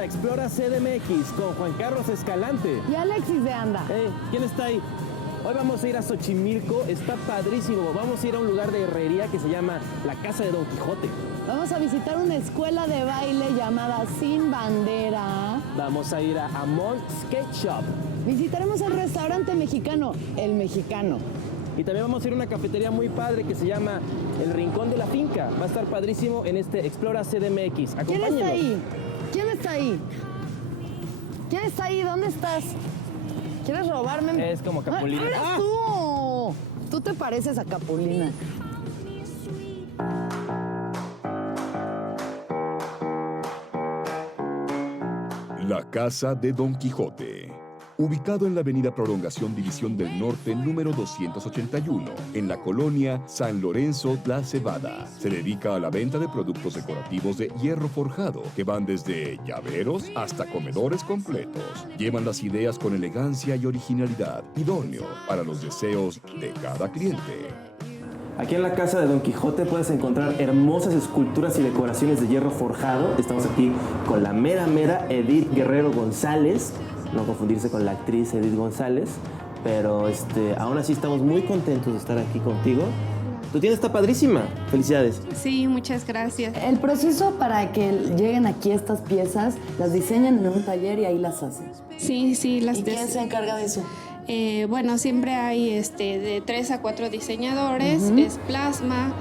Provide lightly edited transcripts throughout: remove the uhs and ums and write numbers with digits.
a Explora CDMX con Juan Carlos Escalante. Y Alexis de Anda. ¿Quién está ahí? Hoy vamos a ir a Xochimilco, está padrísimo. Vamos a ir a un lugar de herrería que se llama la Casa de Don Quijote. Vamos a visitar una escuela de baile llamada Sin Bandera. Vamos a ir a Amon Skate Shop. Visitaremos el restaurante mexicano, El Mexicano. Y también vamos a ir a una cafetería muy padre que se llama El Rincón de la Finca. Va a estar padrísimo en este Explora CDMX. Acompáñenos. ¿Quién está ahí? ¿Quién está ahí? ¿Quién está ahí? ¿Dónde estás? ¿Quieres robarme? Es como Capulina. ¡Eres tú! Tú te pareces a Capulina. La Casa de Don Quijote. Ubicado en la avenida Prolongación División del Norte número 281, en la colonia San Lorenzo La Cebada. Se dedica a la venta de productos decorativos de hierro forjado, que van desde llaveros hasta comedores completos. Llevan las ideas con elegancia y originalidad, idóneo para los deseos de cada cliente. Aquí en la Casa de Don Quijote puedes encontrar hermosas esculturas y decoraciones de hierro forjado. Estamos aquí con la mera Edith Guerrero González. No confundirse con la actriz Edith González, pero aún así estamos muy contentos de estar aquí contigo. Tu tienda está padrísima. Felicidades. Sí, muchas gracias. El proceso para que lleguen aquí estas piezas, las diseñan en un taller y ahí las hacen. Sí, las ¿Y quién se encarga de eso? Bueno, siempre hay de 3 a 4 diseñadores, es plasma,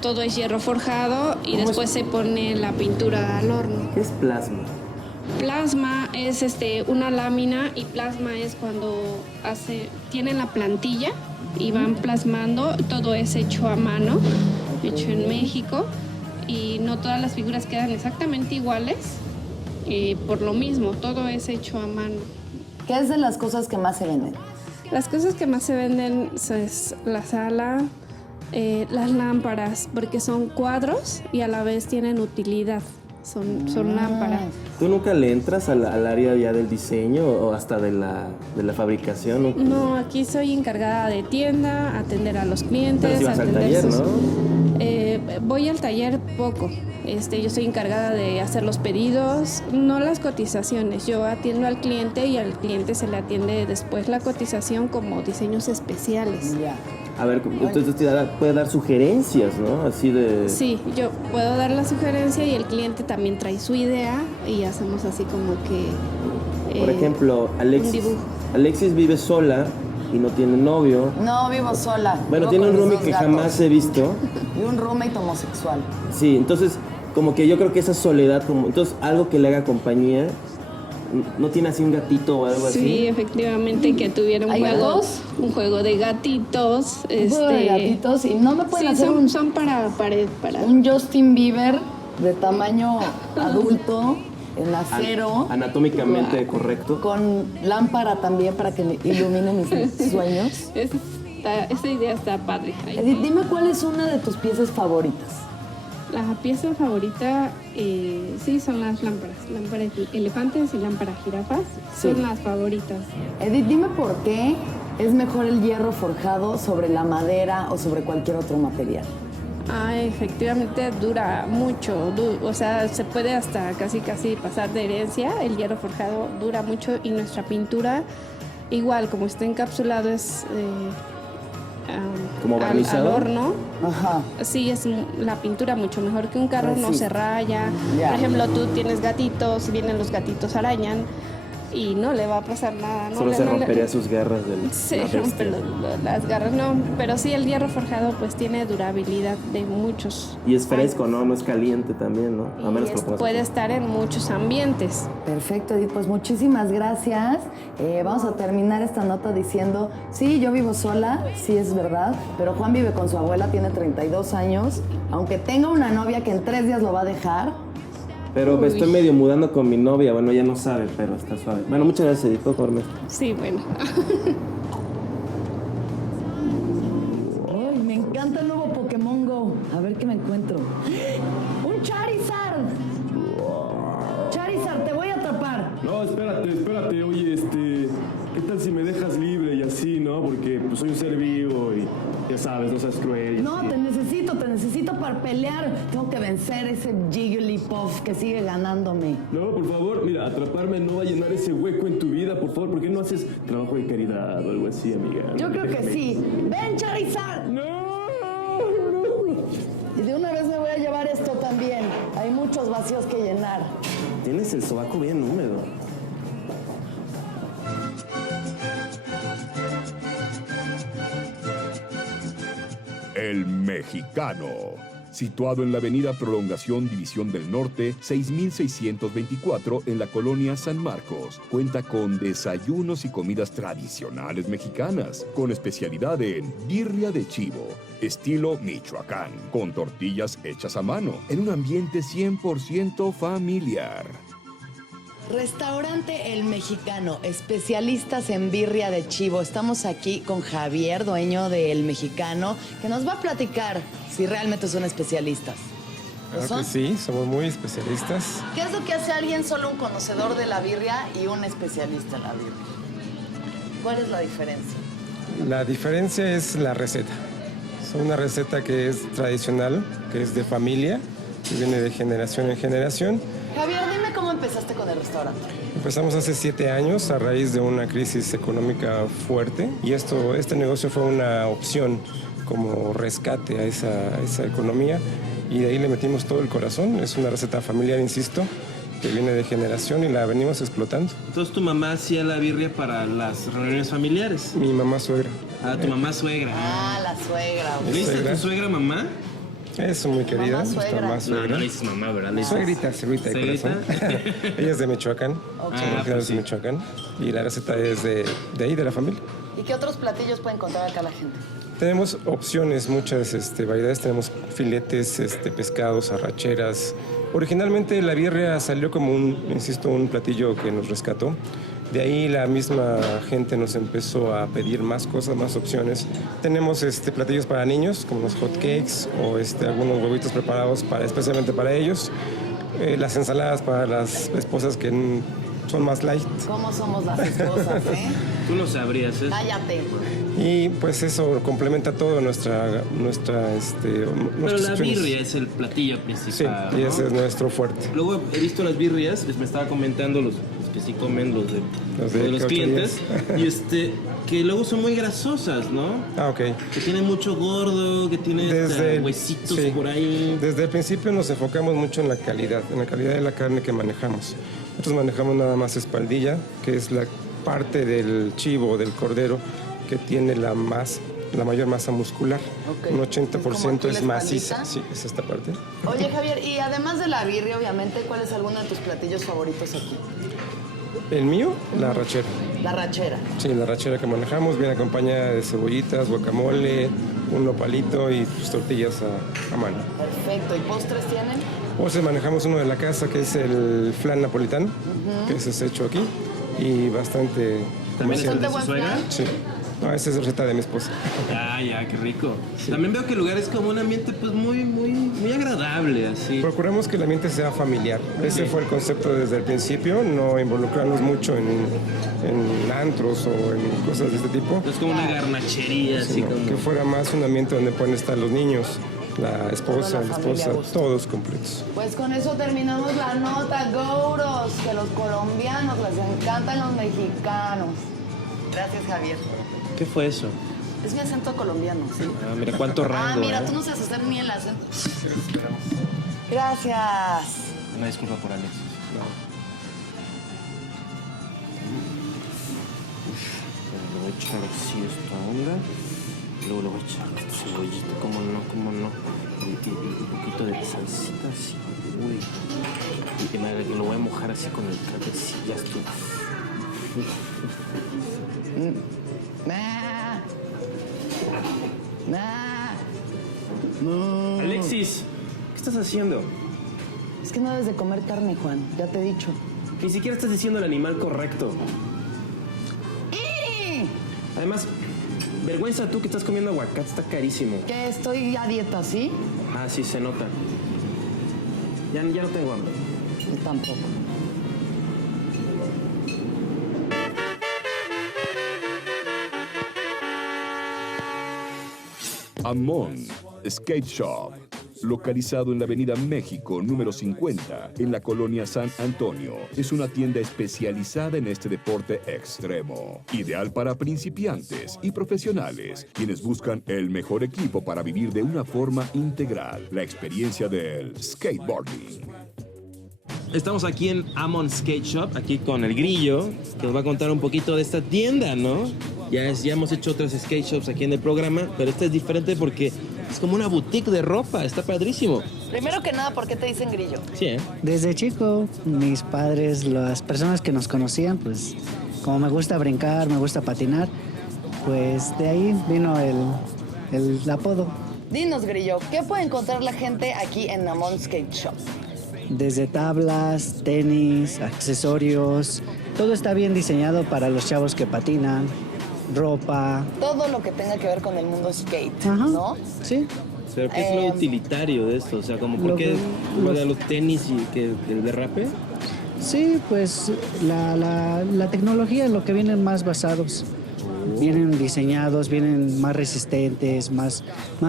todo es hierro forjado y después se pone la pintura al horno. ¿Qué es plasma? Plasma es una lámina y plasma es cuando tienen la plantilla y van plasmando, todo es hecho a mano, hecho en México y no todas las figuras quedan exactamente iguales, por lo mismo, todo es hecho a mano. ¿Qué es de las cosas que más se venden? Las cosas que más se venden es la sala, las lámparas, porque son cuadros y a la vez tienen utilidad. Son lámparas. ¿Tú nunca le entras al área ya del diseño o hasta de la fabricación? No, aquí soy encargada de tienda, atender a los clientes. Pero si vas al taller, ¿no? Voy al taller poco. Yo soy encargada de hacer los pedidos, no las cotizaciones. Yo atiendo al cliente y al cliente se le atiende después la cotización como diseños especiales. Ya. A ver, entonces puede dar sugerencias, ¿no? Así de... Sí, yo puedo dar la sugerencia y el cliente también trae su idea y hacemos así como que... Por ejemplo, un Alexis. dibujo. Alexis vive sola y no tiene novio. No, vivo sola. Bueno, Vivo tiene con un mis roomie dos que gatos. jamás he visto. Y un roommate homosexual. Sí, entonces, como que yo creo que esa soledad, entonces algo que le haga compañía, ¿no tiene así un gatito o algo así? Sí, efectivamente, que tuviera un ¿Hay juego, gatos? un juego de gatitos. Un juego de gatitos y no me pueden hacer son para pared, para... un Justin Bieber de tamaño adulto en acero. Anatómicamente correcto. Con lámpara también para que me ilumine mis sueños. Esa idea está padre. Ahí. Edith, dime cuál es una de tus piezas favoritas. La pieza favorita, sí, son las lámparas. Lámparas elefantes y lámparas jirafas son las favoritas. Edith, dime por qué es mejor el hierro forjado sobre la madera o sobre cualquier otro material. Efectivamente dura mucho, o sea, se puede hasta casi pasar de herencia. El hierro forjado dura mucho y nuestra pintura, igual como está encapsulado, es ¿Como barnizado? al horno. Ajá. Sí, es la pintura mucho mejor que un carro, no Resiste. se raya. Ya. Por ejemplo, tú tienes gatitos, vienen los gatitos arañan y no le va a pasar nada. Solo se rompería sus garras del... Se la bestia. rompen las garras, no, pero sí el hierro forjado pues tiene durabilidad de muchos. Y es fresco, ¿no? No es caliente también, ¿no? A menos que lo pongas puede así. estar en muchos ambientes. Perfecto, Edith. Pues muchísimas gracias. Vamos a terminar esta nota diciendo, sí, yo vivo sola, sí es verdad, pero Juan vive con su abuela, tiene 32 años. Aunque tenga una novia que en 3 días lo va a dejar. Pero me estoy medio mudando con mi novia. Bueno, ella no sabe, pero está suave. Bueno, muchas gracias, Edith, por comerme esto. Sí, bueno. Ay, me encanta el nuevo Pokémon Go. A ver qué me encuentro. ¡Un Charizard! Charizard, te voy a atrapar. No, espérate. Oye, ¿qué tal si me dejas libre y así, no? Porque pues soy un ser vivo y que sabes, no seas cruel. No, te necesito para pelear. Tengo que vencer ese Jigglypuff que sigue ganándome. No, por favor, mira, atraparme no va a llenar ese hueco en tu vida, por favor. ¿Por qué no haces trabajo de caridad o algo así, amiga? Yo creo que Déjame. sí. ¡Ven, Charizard! No. Y de una vez me voy a llevar esto también. Hay muchos vacíos que llenar. Tienes el sobaco bien húmedo. El Mexicano. Situado en la avenida Prolongación División del Norte, 6624 en la colonia San Marcos. Cuenta con desayunos y comidas tradicionales mexicanas, con especialidad en birria de chivo, estilo Michoacán, con tortillas hechas a mano, en un ambiente 100% familiar. Restaurante El Mexicano, especialistas en birria de chivo. Estamos aquí con Javier, dueño de El Mexicano, que nos va a platicar si realmente son especialistas. ¿Lo Claro son? que sí, somos muy especialistas. ¿Qué es lo que hace alguien solo un conocedor de la birria y un especialista en la birria? ¿Cuál es la diferencia? La diferencia es la receta. Es una receta que es tradicional, que es de familia, que viene de generación en generación. Javier, dime cómo empezaste con el restaurante. Empezamos hace 7 años a raíz de una crisis económica fuerte y este negocio fue una opción como rescate a esa economía y de ahí le metimos todo el corazón. Es una receta familiar, insisto, que viene de generación y la venimos explotando. Entonces tu mamá hacía la birria para las reuniones familiares. Mi mamá suegra. Ah, tu mamá suegra. Ah, la suegra. Mi ¿Viste suegra. tu suegra mamá? Es muy querida, Mamá nuestra suegra. mamá No, suegra. no le dices mamá, ¿verdad? Le dices... Suegrita de ¿Suegrita? corazón. Ella es de Michoacán, son originarios pues sí. de Michoacán y la receta es de ahí, de la familia. ¿Y qué otros platillos puede encontrar acá la gente? Tenemos opciones, muchas variedades, tenemos filetes, pescados, arracheras. Originalmente la birria salió como un platillo que nos rescató. De ahí la misma gente nos empezó a pedir más cosas, más opciones. Tenemos platillos para niños, como los hot cakes o algunos huevitos preparados especialmente para ellos. Las ensaladas para las esposas que son más light. ¿Cómo somos las esposas, Tú lo sabrías, ¿eh? Cállate. Y pues eso complementa todo nuestra Pero nuestras la opciones. birria es el platillo Sí, principal, y ¿no? ese es nuestro fuerte. Luego he visto las birrias, me estaba comentando los que sí comen los de los 8 clientes, días. y que luego son muy grasosas, ¿no? Ah, ok. Que tienen mucho gordo, que tienen huesitos sí. por ahí. Desde el principio nos enfocamos mucho en la calidad de la carne que manejamos. Nosotros manejamos nada más espaldilla, que es la parte del chivo o del cordero que tiene la mayor masa muscular. Ok. Un ¿Es como 80% aquí la es maciza. espaldita? Sí, es esta parte. Oye, Javier, y además de la birria, obviamente, ¿cuál es alguno de tus platillos favoritos aquí? El mío, la arrachera. La rachera. Sí, la arrachera que manejamos viene acompañada de cebollitas, guacamole, un nopalito y pues, tortillas a mano. Perfecto. ¿Y postres tienen? Entonces manejamos uno de la casa que es el flan napolitano, que ese es hecho aquí y bastante ¿También es el de ¿Bastante su buen suegra? plan? Sí. No, esa es receta de mi esposa. Ya, qué rico. También veo que el lugar es como un ambiente pues muy agradable, así. Procuramos que el ambiente sea familiar. Ese fue el concepto desde el principio, no involucrarnos mucho en antros o en cosas de este tipo, Es como una garnachería, así sino como... que fuera más un ambiente donde pueden estar los niños, la esposa, Toda la la familia esposa, a gusto. todos completos. Pues con eso terminamos la nota, Gouros, que los colombianos les encantan los mexicanos. Gracias, Javier. ¿Qué fue eso? Es mi acento colombiano, ¿sí? Ah, mira cuánto rango, Ah, mira, ¿eh? tú no sabes hacer ni el acento. Gracias. Una disculpa por Alexis. Le voy a echar así esta onda. Luego le voy a echar cebollita, cómo no. Y un poquito de salsita así. Uy. Y lo voy a mojar así con el café. Sí, ya estoy. Nah. Alexis, ¿qué estás haciendo? Es que no debes de comer carne, Juan, ya te he dicho. Ni siquiera estás diciendo el animal correcto. Además, vergüenza tú que estás comiendo aguacate, está carísimo. Que estoy a dieta, ¿sí? Ah, sí, se nota. Ya no tengo hambre. Yo tampoco. Amon Skate Shop, localizado en la Avenida México número 50, en la colonia San Antonio. Es una tienda especializada en este deporte extremo, ideal para principiantes y profesionales, quienes buscan el mejor equipo para vivir de una forma integral la experiencia del skateboarding. Estamos aquí en Amon Skate Shop, aquí con el Grillo, que nos va a contar un poquito de esta tienda, ¿no? Ya hemos hecho otras skate shops aquí en el programa, pero esta es diferente porque es como una boutique de ropa, está padrísimo. Primero que nada, ¿por qué te dicen Grillo? Sí, ¿eh? Desde chico, mis padres, las personas que nos conocían, pues como me gusta brincar, me gusta patinar, pues de ahí vino el apodo. Dinos, Grillo, ¿qué puede encontrar la gente aquí en Amon Skate Shop? Desde tablas, tenis, accesorios, todo está bien diseñado para los chavos que patinan, ropa. Todo lo que tenga que ver con el mundo skate, Ajá. ¿no? Sí. Pero ¿qué es lo utilitario de esto? O sea, como ¿por Lo qué que- juega los tenis y que el derrape? Sí, pues la tecnología es lo que vienen más basados. Vienen diseñados, vienen más resistentes, más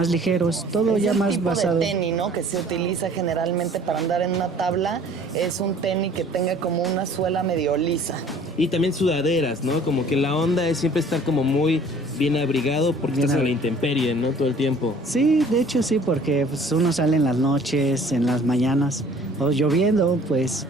ligeros, todo Es ya el más tipo basado. de tenis, ¿no? Que se utiliza generalmente para andar en una tabla. Es un tenis que tenga como una suela medio lisa. Y también sudaderas, ¿no? Como que la onda es siempre estar como muy bien abrigado porque Bien estás en la ab- intemperie, ¿no? Todo el tiempo. Sí, de hecho sí, porque pues, uno sale en las noches, en las mañanas, o lloviendo, pues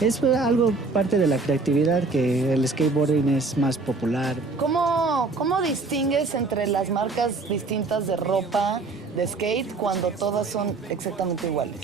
es algo parte de la creatividad que el skateboarding es más popular. ¿Cómo distingues entre las marcas distintas de ropa, de skate, cuando todas son exactamente iguales?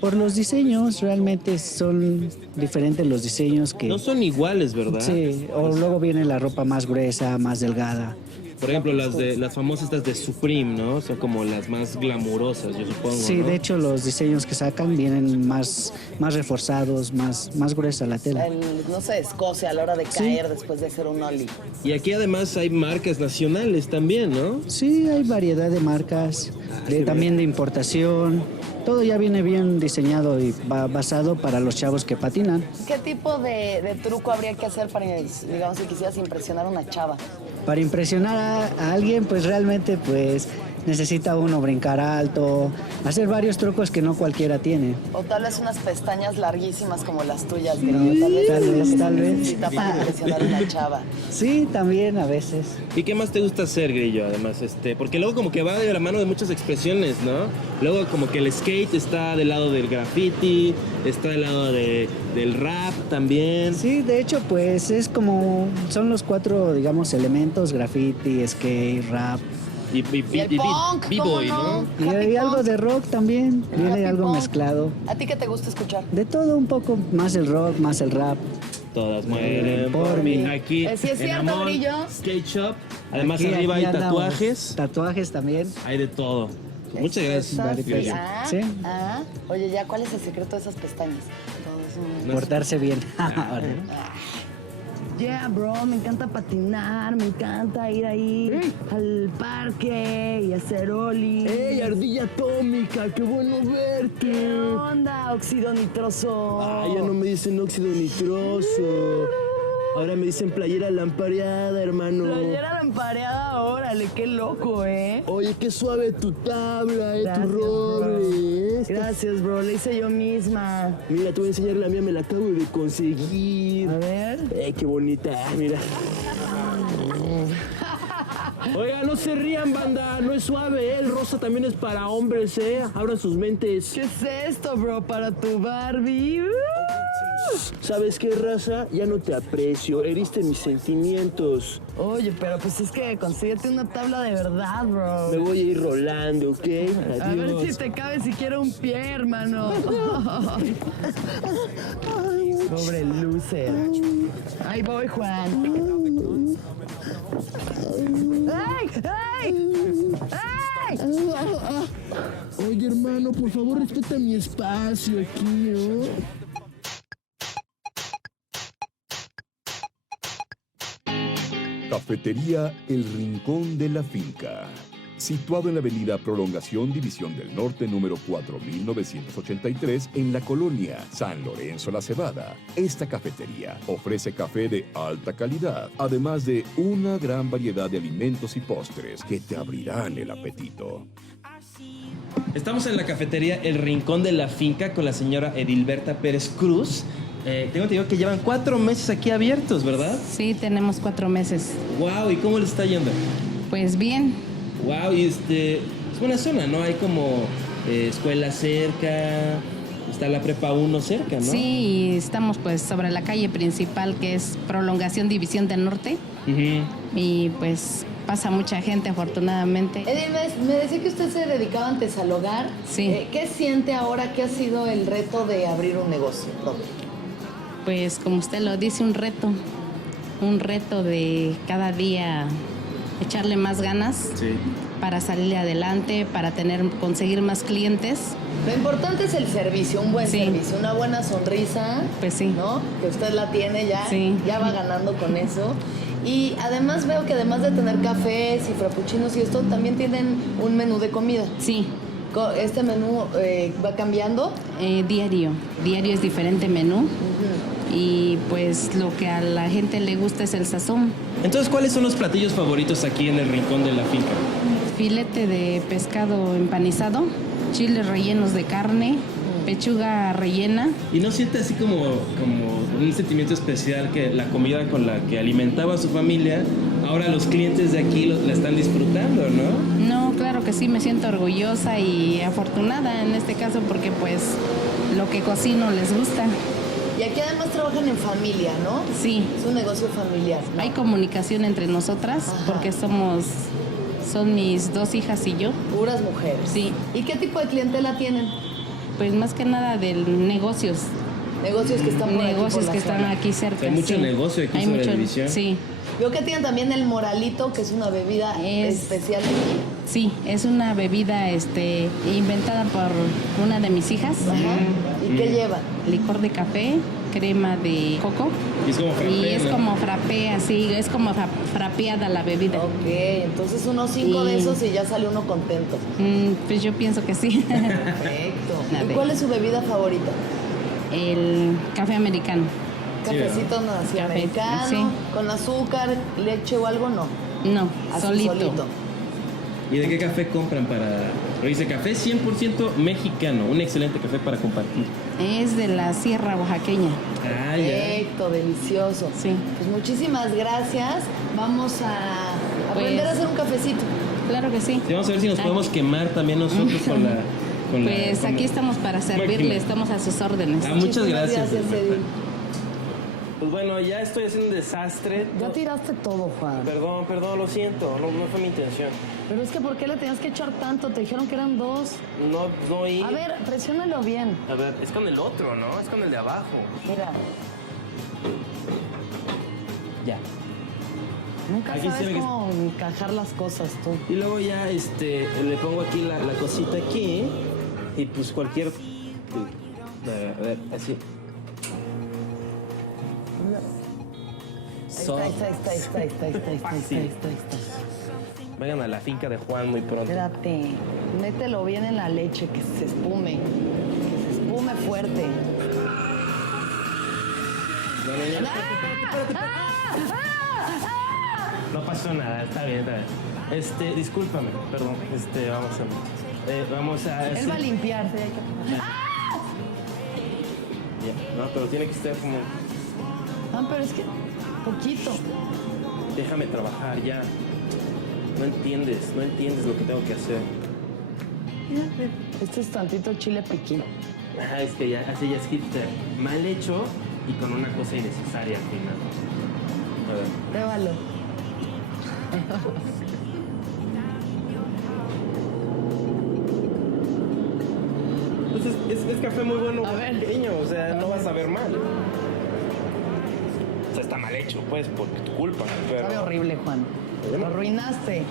Por los diseños, realmente son diferentes los diseños que... No son iguales, ¿verdad? Sí, o luego viene la ropa más gruesa, más delgada. Por ejemplo, las famosas estas de Supreme, ¿no? Son como las más glamurosas, yo supongo, Sí, ¿no? de hecho los diseños que sacan vienen más reforzados, más gruesa la tela. No se descoce a la hora de caer después de hacer un ollie. Y aquí además hay marcas nacionales también, ¿no? Sí, hay variedad de marcas, también de importación. Todo ya viene bien diseñado y basado para los chavos que patinan. ¿Qué tipo de truco habría que hacer para, digamos, si quisieras impresionar a una chava? Para impresionar a alguien, pues realmente pues necesita uno brincar alto, hacer varios trucos que no cualquiera tiene. O tal vez unas pestañas larguísimas como las tuyas, Grillo. Tal vez Tal vez. necesita para impresionar a una chava. Sí, también a veces. ¿Y qué más te gusta hacer, Grillo? Además, porque luego como que va de la mano de muchas expresiones, ¿no? Luego como que el skate está del lado del graffiti, está del lado del rap también. Sí, de hecho, pues es como, son los 4, digamos, elementos, graffiti, skate, rap. Y el punk, B-boy, ¿cómo no? ¿no? Y Happy hay algo punk. de rock también, viene Happy algo punk. mezclado. ¿A ti qué te gusta escuchar? De todo un poco, más el rock, más el rap. Todas mueren por mí. Aquí Sí, es en cierto, Amon Grillo. Skate Shop. Además Aquí arriba hay andamos. tatuajes. Tatuajes también. Hay de todo. Muchas gracias, Esas, Grillo. Sí. Oye, ya, ¿cuál es el secreto de esas pestañas? Portarse bien. Yeah, bro, me encanta patinar, me encanta ir ahí al parque y hacer ollie. ¡Ey, ardilla atómica! ¡Qué bueno verte! ¿Qué onda, óxido nitroso? Ay, ya no me dicen óxido nitroso. Ahora me dicen playera lampareada, hermano. Playera lampareada, órale, qué loco, ¿eh? Oye, qué suave tu tabla, Gracias, tu roble. Gracias, bro, la hice yo misma. Mira, te voy a enseñar la mía, me la acabo de conseguir. A ver. Qué bonita, mira. Oiga, no se rían, banda, no es suave, ¿eh? El rosa también es para hombres, ¿eh? Abran sus mentes. ¿Qué es esto, bro? Para tu Barbie. ¿Sabes qué, raza? Ya no te aprecio, heriste mis sentimientos. Oye, pero pues es que consíguete una tabla de verdad, bro. Me voy a ir rolando, ¿ok? A ver Adiós. si te cabe siquiera un pie, hermano. Pobre loser. Ahí voy, Juan. ¡Ay! ¡Ay! ¡Ay! Oye, hermano, por favor, respeta mi espacio aquí, ¿no? Cafetería El Rincón de la Finca. situado en la avenida Prolongación División del Norte número 4983 en la colonia San Lorenzo La Cebada. Esta cafetería ofrece café de alta calidad, además de una gran variedad de alimentos y postres que te abrirán el apetito. Estamos en la cafetería El Rincón de la Finca con la señora Edilberta Pérez Cruz. Tengo entendido que llevan 4 meses aquí abiertos, ¿verdad? Sí, tenemos 4 meses. Wow, ¿y cómo les está yendo? Pues bien. Wow, y es buena zona, ¿no? Hay como escuela cerca, está la prepa 1 cerca, ¿no? Sí, y estamos pues sobre la calle principal que es Prolongación División del Norte. Y pues pasa mucha gente afortunadamente. Edil, me decía que usted se dedicaba antes al hogar. Sí. ¿Qué siente ahora? ¿Qué ha sido el reto de abrir un negocio propio? Pues como usted lo dice, un reto de cada día echarle más ganas para salir adelante, para conseguir más clientes. Lo importante es el servicio, un buen servicio, una buena sonrisa, pues sí, ¿no? Que usted la tiene ya, ya va ganando con eso. Y además veo que además de tener cafés y frappuccinos y esto, también tienen un menú de comida. Sí. ¿Este menú va cambiando? Diario es diferente menú. Y pues lo que a la gente le gusta es el sazón. Entonces, ¿cuáles son los platillos favoritos aquí en el Rincón de la Finca? Filete de pescado empanizado, chiles rellenos de carne, pechuga rellena. ¿Y no siente así como un sentimiento especial que la comida con la que alimentaba a su familia, ahora los clientes de aquí la están disfrutando, ¿no? No, claro que sí, me siento orgullosa y afortunada en este caso porque pues lo que cocino les gusta. Y aquí además trabajan en familia, ¿no? Sí. Es un negocio familiar, ¿no? Hay comunicación entre nosotras. Ajá. Porque son mis 2 hijas y yo. Puras mujeres. Sí. ¿Y qué tipo de clientela tienen? Pues más que nada de negocios. Negocios que están por negocios aquí que están aquí cerca. Hay mucho negocio aquí sobre la división. Sí. Veo que tienen también el moralito, que es una bebida especial de aquí. Sí, es una bebida inventada por una de mis hijas. Ajá. ¿Y qué lleva? Licor de café, crema de coco. Y es como frappé, y es, ¿no?, como frappé, así, es como frapeada la bebida. Ok, entonces unos 5 de esos y ya sale uno contento. Pues yo pienso que sí. Perfecto. ¿Y cuál es su bebida favorita? El café americano. Cafecito así americano, sí. ¿Con azúcar, leche o algo? No. No, así solito. ¿Y de qué café compran para...? Dice café 100% mexicano, un excelente café para compartir. Es de la Sierra Oaxaqueña. Ah, perfecto, delicioso. Sí. Pues muchísimas gracias. Vamos a aprender a hacer un cafecito. Claro que sí. Vamos a ver si nos podemos quemar también nosotros con la... Pues aquí estamos para servirle, estamos a sus órdenes. Muchas gracias. Edil. Pues bueno, ya estoy haciendo un desastre. Ya tiraste todo, Juan. Perdón, lo siento, no fue mi intención. Pero es que ¿por qué le tenías que echar tanto? Te dijeron que eran 2. No oí. A ver, presiónalo bien. A ver, es con el otro, ¿no? Es con el de abajo. Mira. Ya. Nunca Aquí sabes cómo encajar las cosas tú. Y luego ya le pongo aquí la cosita aquí y pues cualquier... A ver, así. Ahí está. Vayan a la finca de Juan muy pronto. Espérate, mételo bien en la leche, que se espume fuerte. No pasó nada, está bien. Discúlpame, perdón. Vamos a... Él va a limpiar. No, pero tiene que estar como... Pero es que poquito. Déjame trabajar ya. No entiendes lo que tengo que hacer. Este es tantito chile piquín. Es que ya, así ya es hipster. Mal hecho y con una cosa innecesaria al final. A ver. Pruébalo. Pues es café muy bueno, pequeño, o sea, no vas a ver mal. O sea, está mal hecho, pues, por tu culpa. Pero... Sabe horrible, Juan. Lo arruinaste.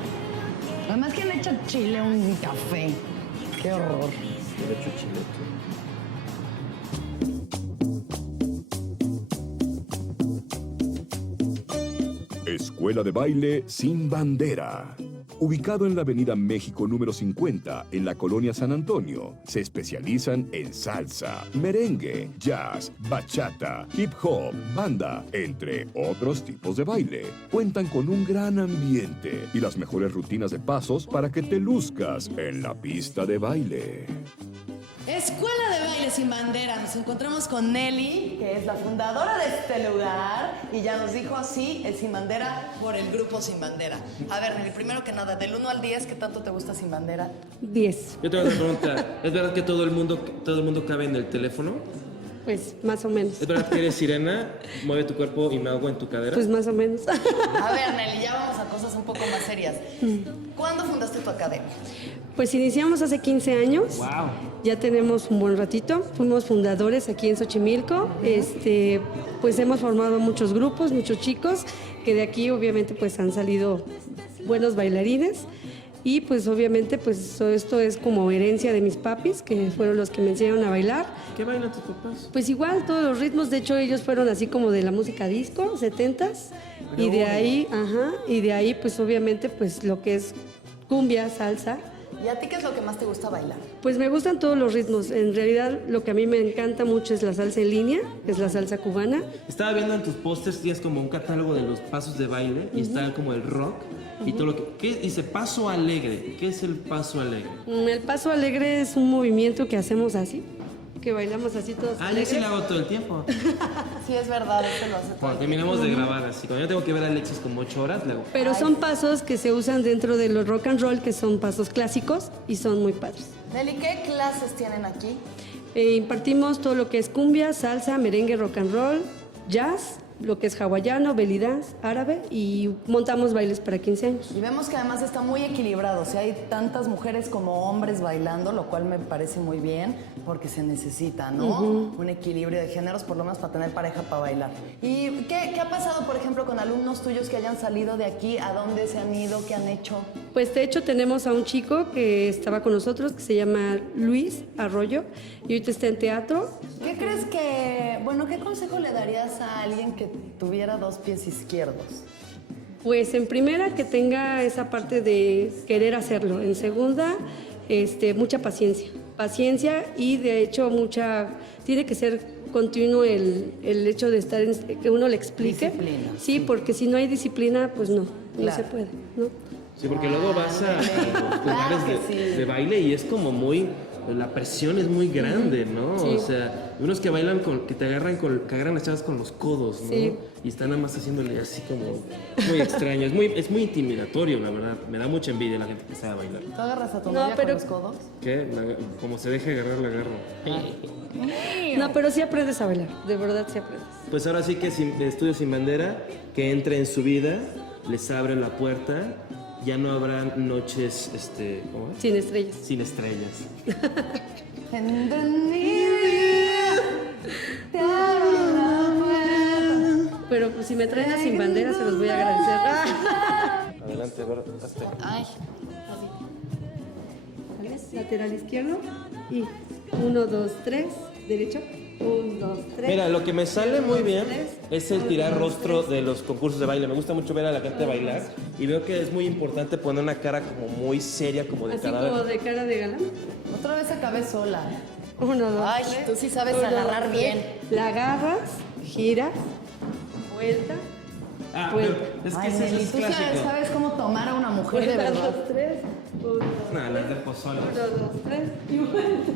Además, ¿quién le echa chile a un café? Qué horror. Le echo chile. Escuela de Baile Sin Bandera. Ubicado en la Avenida México número 50, en la colonia San Antonio, se especializan en salsa, merengue, jazz, bachata, hip hop, banda, entre otros tipos de baile. Cuentan con un gran ambiente y las mejores rutinas de pasos para que te luzcas en la pista de baile. Escuela de Baile Sin Bandera. Nos encontramos con Nelly, que es la fundadora de este lugar, y ya nos dijo sí, el Sin Bandera por el grupo Sin Bandera. A ver, Nelly, primero que nada, del 1 al 10, ¿qué tanto te gusta Sin Bandera? 10. Yo tengo una pregunta. ¿Es verdad que todo el mundo cabe en el teléfono? Pues más o menos. ¿Es verdad que eres sirena? Mueve tu cuerpo y me hago en tu cadera. Pues más o menos. A ver, Nelly, ya vamos a cosas un poco más serias. ¿Cuándo fundaste tu academia? Pues iniciamos hace 15 años. Wow. Ya tenemos un buen ratito. Fuimos fundadores aquí en Xochimilco. Pues hemos formado muchos grupos, muchos chicos, que de aquí obviamente pues han salido buenos bailarines. Y pues obviamente pues esto es como herencia de mis papis, que fueron los que me enseñaron a bailar. ¿Qué bailan tus papás? Pues igual, todos los ritmos, de hecho ellos fueron así como de la música disco, 70s. Y de ahí pues obviamente pues lo que es cumbia, salsa. ¿Y a ti qué es lo que más te gusta bailar? Pues me gustan todos los ritmos. En realidad lo que a mí me encanta mucho es la salsa en línea, es la salsa cubana. Estaba viendo en tus pósters, tienes como un catálogo de los pasos de baile y está como el rock y todo lo que... ¿Qué dice? Paso alegre. ¿Qué es el paso alegre? El paso alegre es un movimiento que hacemos así, que bailamos así todos Alex sí alegres. lo hago todo el tiempo. Sí, es verdad, esto lo hace todo. Cuando terminamos de grabar así, cuando yo tengo que ver a Alexis como 8 horas, le hago... Pero son pasos que se usan dentro de los rock and roll, que son pasos clásicos y son muy padres. Nelly, ¿qué clases tienen aquí? Impartimos todo lo que es cumbia, salsa, merengue, rock and roll, jazz, lo que es hawaiano, belly dance, árabe, y montamos bailes para 15 años. Y vemos que además está muy equilibrado, o sea, hay tantas mujeres como hombres bailando, lo cual me parece muy bien, porque se necesita, ¿no? Un equilibrio de géneros, por lo menos para tener pareja para bailar. ¿Y qué ha pasado, por ejemplo, con alumnos tuyos que hayan salido de aquí? ¿A dónde se han ido? ¿Qué han hecho? Pues de hecho tenemos a un chico que estaba con nosotros, que se llama Luis Arroyo, y ahorita está en teatro. ¿Qué crees que, bueno, qué consejo le darías a alguien que tuviera 2 pies izquierdos? Pues en primera, que tenga esa parte de querer hacerlo. En segunda, mucha paciencia. Paciencia y de hecho tiene que ser continuo el hecho de estar que uno le explique. Disciplina. Sí, porque si no hay disciplina, pues no Claro. se puede, ¿no? Sí, porque luego vas a los lugares de baile y es como muy... La presión es muy grande, ¿no? Sí. O sea, unos que bailan que te agarran que agarran las chavas con los codos, ¿no? Sí. Y están nada más haciéndole así como muy extraño. Es muy intimidatorio, la verdad. Me da mucha envidia la gente que sabe bailar. ¿Tú agarras a tu No, novia pero- con los codos? ¿Qué? Como se deje agarrar, la agarro. No, pero sí aprendes a bailar, de verdad sí aprendes. Pues ahora sí que Estudio Sin Bandera, que entre en su vida, les abre la puerta. Ya no habrá noches, ¿cómo es? Sin estrellas. Sin estrellas. Pero pues, si me traen a Sin Bandera, se los voy a agradecer. Adelante, a ver, hazte. Ay, ¿Ves? Lateral izquierdo y 1, 2, 3, derecho. 1, 2, 3. Mira, lo que me sale muy bien es el tirar 1, 2, rostro 3. de los concursos de baile. Me gusta mucho ver a la gente bailar y veo que es muy importante poner una cara como muy seria, como de Así cadáver. como de cara de galán. otra vez acabé sola. 1, 2, Ay, 3. tú sí sabes 1, agarrar 2, 3. bien. La agarras, giras, vuelta. Ah, Bueno. pero es que Ay, ese Nelly, es tú clásico. sabes cómo tomar a una mujer de 1, verdad. 2, 3. 1, 2, No, las de pozole. 1, 2, 3 y vuelta.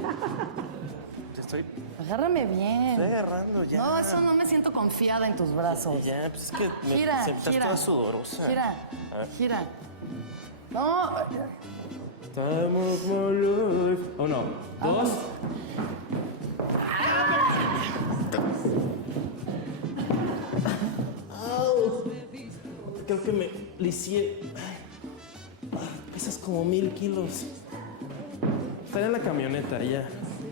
Te estoy Agárrame bien. agarrando ya. No, eso no me siento confiada en tus brazos. Ya, pues es que Gira, estás gira. toda sudorosa. Gira, gira. No, Time of my life. Oh, no. 2. Creo que me lisié. Pesas como 1000 kilos. Estaré en la camioneta, ya.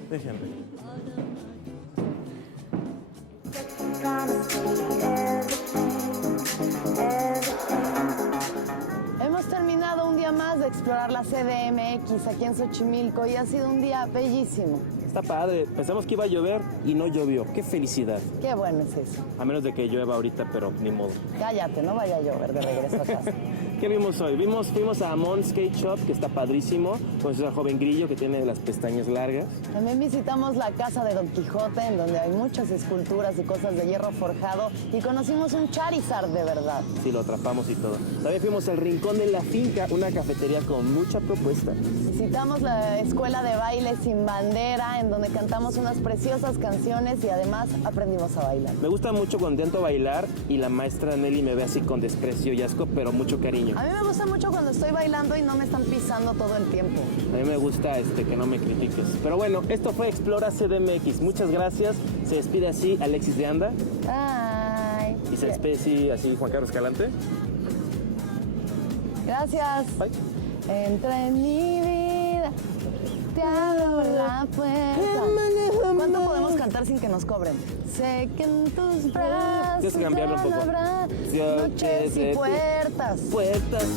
Déjenme. hemos terminado un día más de explorar la CDMX aquí en Xochimilco y ha sido un día bellísimo. Está padre. Pensamos que iba a llover y no llovió. Qué felicidad. Qué bueno es eso. A menos de que llueva ahorita, pero ni modo. Cállate, no vaya a llover de regreso a casa. ¿Qué vimos hoy? Fuimos a Amon Skate Shop, que está padrísimo, con ese joven grillo que tiene las pestañas largas. También visitamos la casa de Don Quijote, en donde hay muchas esculturas y cosas de hierro forjado, y conocimos un Charizard de verdad. Sí, lo atrapamos y todo. También fuimos al Rincón de la Finca, una cafetería con mucha propuesta. Visitamos la escuela de baile Sin Bandera, en donde cantamos unas preciosas canciones y además aprendimos a bailar. Me gusta mucho cuando intento bailar y la maestra Nelly me ve así con desprecio y asco, pero mucho cariño. A mí me gusta mucho cuando estoy bailando y no me están pisando todo el tiempo. A mí me gusta que no me critiques. Pero bueno, esto fue Explora CDMX. Muchas gracias. Se despide así Alexis de Anda. Bye. Y se despide así Juan Carlos Escalante. Gracias. Bye. Entra en mi vida, te abro la puerta. ¿Cuánto podemos cantar sin que nos cobren? Sé que en tus brazos Tienes que cambiarlo un poco. habrá noches y puertas. Puertas.